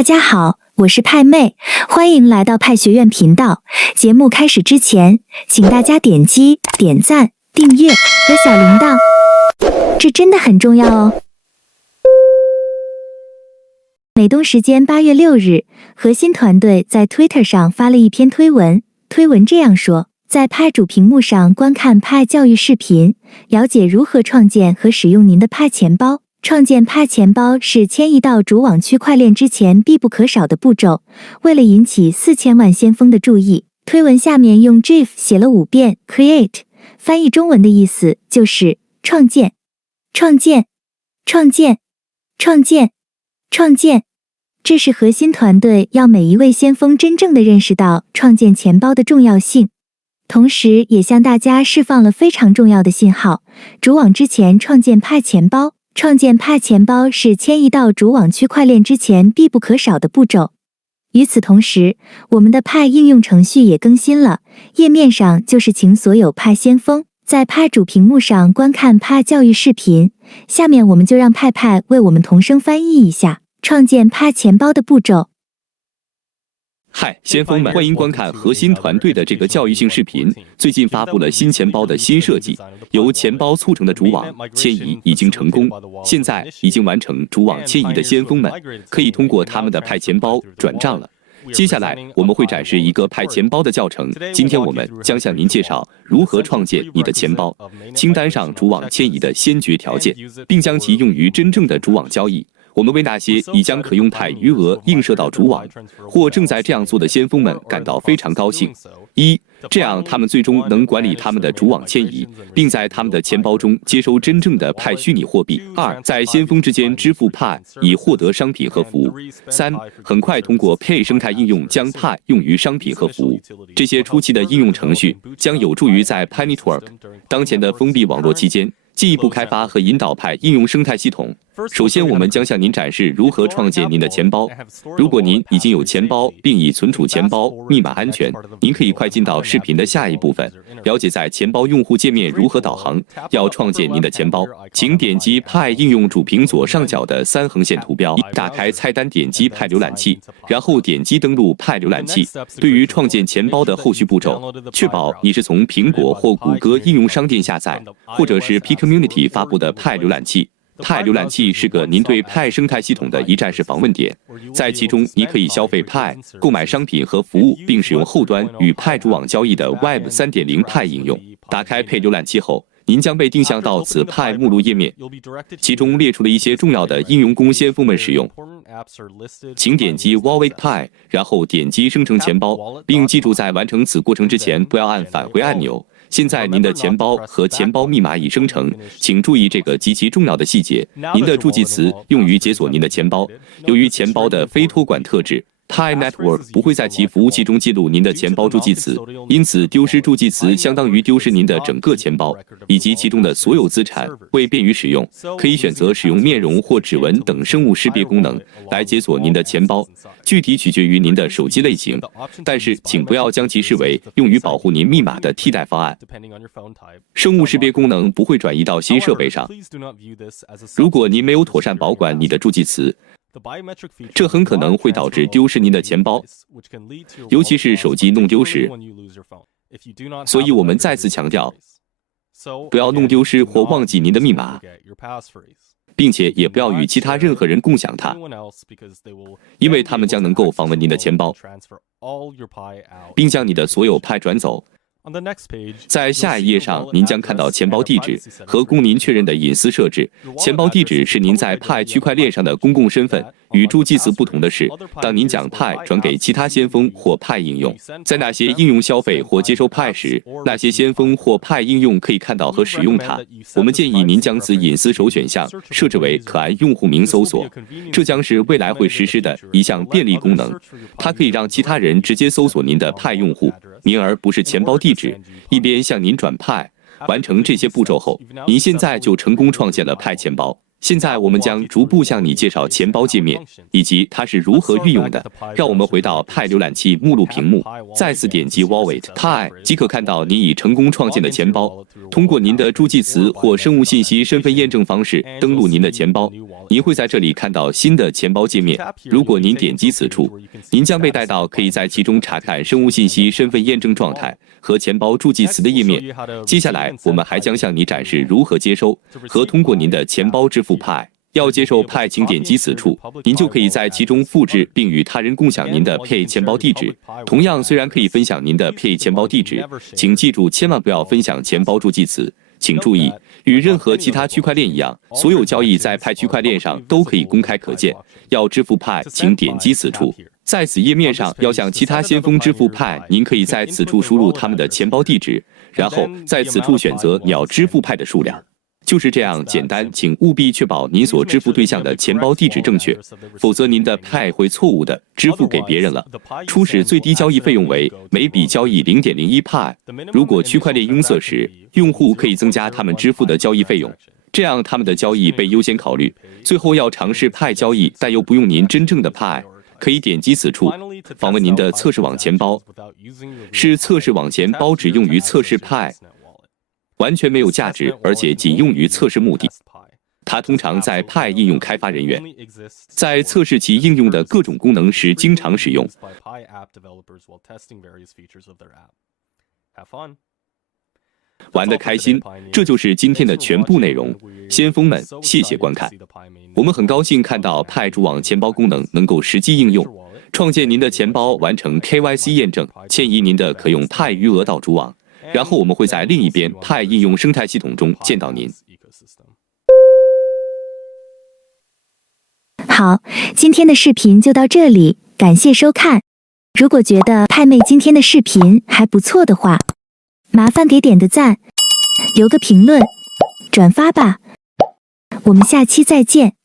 大家好，我是派妹，欢迎来到派学院频道。节目开始之前，请大家点击点赞、订阅和小铃铛，这真的很重要哦。美东时间8月6日，核心团队在 Twitter 上发了一篇推文，推文这样说：在派主屏幕上观看派教育视频，了解如何创建和使用您的派钱包。创建派钱包是迁移到主网区块链之前必不可少的步骤。为了引起4000万先锋的注意，推文下面用 GIF 写了5遍 create， 翻译中文的意思就是创建、创建、创建、创建、创建。这是核心团队要每一位先锋真正的认识到创建钱包的重要性，同时也向大家释放了非常重要的信号：主网之前创建派钱包。创建派钱包是迁移到主网区块链之前必不可少的步骤。与此同时，我们的派应用程序也更新了，页面上就是请所有派先锋在派主屏幕上观看派教育视频。下面我们就让派为我们同声翻译一下创建派钱包的步骤。嗨，先锋们，欢迎观看核心团队的这个教育性视频。最近发布了新钱包的新设计，由钱包促成的主网迁移已经成功。现在已经完成主网迁移的先锋们，可以通过他们的派钱包转账了。接下来我们会展示一个派钱包的教程。今天我们将向您介绍如何创建你的钱包，清单上主网迁移的先决条件，并将其用于真正的主网交易。我们为那些已将可用派余额映射到主网，或正在这样做的先锋们感到非常高兴。这样他们最终能管理他们的主网迁移，并在他们的钱包中接收真正的派虚拟货币。在先锋之间支付派，以获得商品和服务。很快通过 Pay 生态应用将派用于商品和服务。这些初期的应用程序将有助于在 Pi Network 当前的封闭网络期间，进一步开发和引导派应用生态系统。首先，我们将向您展示如何创建您的钱包。如果您已经有钱包，并已存储钱包密码安全，您可以快进到视频的下一部分，了解在钱包用户界面如何导航。要创建您的钱包，请点击派应用主屏左上角的3横线图标，打开菜单，点击派浏览器，然后点击登录派浏览器。对于创建钱包的后续步骤，确保你是从苹果或谷歌应用商店下载，或者是 P Community 发布的派浏览器。派浏览器是个您对派生态系统的一站式访问点，在其中你可以消费派、购买商品和服务，并使用后端与派主网交易的 Web 3.0派应用。打开派浏览器后，您将被定向到此派目录页面，其中列出了一些重要的应用供先锋们使用。请点击 Wallet Pi， 然后点击生成钱包，并记住在完成此过程之前不要按返回按钮。现在您的钱包和钱包密码已生成，请注意这个极其重要的细节：您的助记词用于解锁您的钱包。由于钱包的非托管特质，Pi Network 不会在其服务器中记录您的钱包助记词，因此丢失助记词相当于丢失您的整个钱包以及其中的所有资产。为便于使用，可以选择使用面容或指纹等生物识别功能来解锁您的钱包，具体取决于您的手机类型，但是请不要将其视为用于保护您密码的替代方案。生物识别功能不会转移到新设备上。如果您没有妥善保管你的助记词，这很可能会导致丢失您的钱包，尤其是手机弄丢时。所以我们再次强调，不要弄丢失或忘记您的密码，并且也不要与其他任何人共享它，因为他们将能够访问您的钱包，并将你的所有派转走。在下一页上，您将看到钱包地址和供您确认的隐私设置。钱包地址是您在派区块链上的公共身份。与助记词不同的是，当您将派转给其他先锋或派应用，在那些应用消费或接收派时，那些先锋或派应用可以看到和使用它。我们建议您将此隐私首选项设置为可按用户名搜索，这将是未来会实施的一项便利功能。它可以让其他人直接搜索您的派用户名而不是钱包地址，一边向您转派。完成这些步骤后，您现在就成功创建了派钱包。现在我们将逐步向你介绍钱包界面以及它是如何运用的。让我们回到派浏览器目录屏幕，再次点击 Wallet Pi 即可看到你已成功创建的钱包。通过您的助记词或生物信息身份验证方式登录您的钱包，您会在这里看到新的钱包界面。如果您点击此处，您将被带到可以在其中查看生物信息身份验证状态和钱包助记词的页面。接下来，我们还将向你展示如何接收和通过您的钱包支付派。要接受派，请点击此处，您就可以在其中复制并与他人共享您的 Pay 钱包地址。同样，虽然可以分享您的 Pay 钱包地址，请记住千万不要分享钱包助记词。请注意，与任何其他区块链一样，所有交易在派区块链上都可以公开可见。要支付派，请点击此处。在此页面上，要向其他先锋支付派，您可以在此处输入他们的钱包地址，然后在此处选择你要支付派的数量。就是这样简单，请务必确保您所支付对象的钱包地址正确，否则您的派会错误地支付给别人了。初始最低交易费用为每笔交易 0.01 派，如果区块链拥塞时，用户可以增加他们支付的交易费用，这样他们的交易被优先考虑。最后要尝试派交易，但又不用您真正的派，可以点击此处，访问您的测试网钱包。是测试网钱包只用于测试派。完全没有价值，而且仅用于测试目的。它通常在派应用开发人员在测试其应用的各种功能时经常使用。玩得开心，这就是今天的全部内容。先锋们，谢谢观看。我们很高兴看到派主网钱包功能能够实际应用。创建您的钱包，完成 KYC 验证，迁移您的可用派余额到主网。然后我们会在另一边派应用生态系统中见到您。好，今天的视频就到这里，感谢收看。如果觉得派妹今天的视频还不错的话，麻烦给点个赞，留个评论，转发吧。我们下期再见。